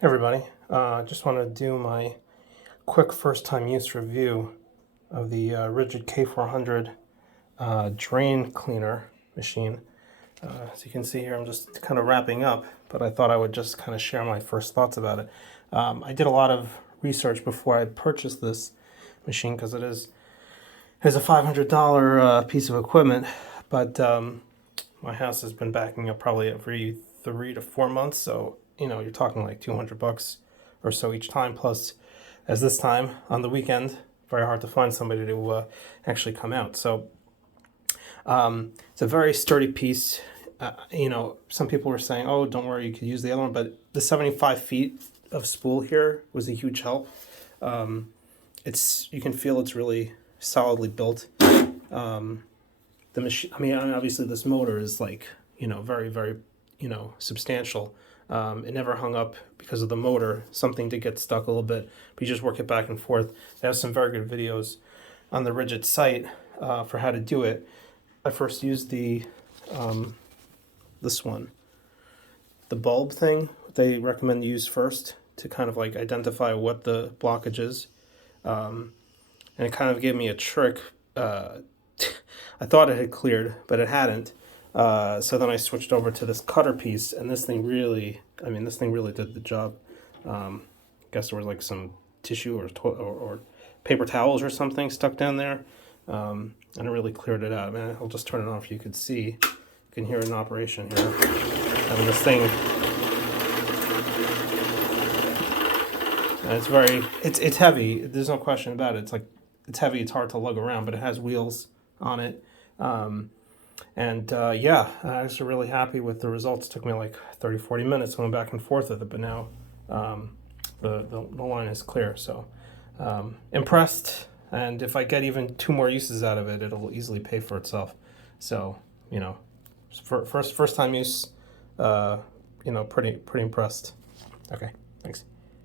Hey everybody, just want to do my quick first time use review of the Ridgid K-400 drain cleaner machine. As you can see here, I'm just kind of wrapping up, but I thought I would just kind of share my first thoughts about it. I did a lot of research before I purchased this machine because it is a $500 piece of equipment, but my house has been backing up probably every 3 to 4 months, so you're talking like $200 or so each time. Plus, as this time on the weekend, very hard to find somebody to actually come out. So it's a very sturdy piece. Some people were saying, "Oh, don't worry, you could use the other one," but the 75 feet of spool here was a huge help. You can feel it's really solidly built. The machine, I mean, obviously this motor is like, very, very, substantial. It never hung up because of the motor. Something did get stuck a little bit, but you just work it back and forth. They have some very good videos on the Ridgid site for how to do it. I first used this one, the bulb thing. They recommend use first to kind of like identify what the blockage is. And it kind of gave me a trick. I thought it had cleared, but it hadn't. So then I switched over to this cutter piece, and this thing really did the job. I guess there was like some tissue or paper towels or something stuck down there, and it really cleared it out. I mean, I'll just turn it on if you could see. You can hear it in operation here. I mean, this thing, and it's heavy. There's no question about it. It's heavy. It's hard to lug around, but it has wheels on it. Yeah, I was really happy with the results. It took me like 30-40 minutes going back and forth with it, but now the line is clear. So impressed, and if I get even 2 more uses out of it, it'll easily pay for itself. So first time use, pretty impressed. Okay, thanks.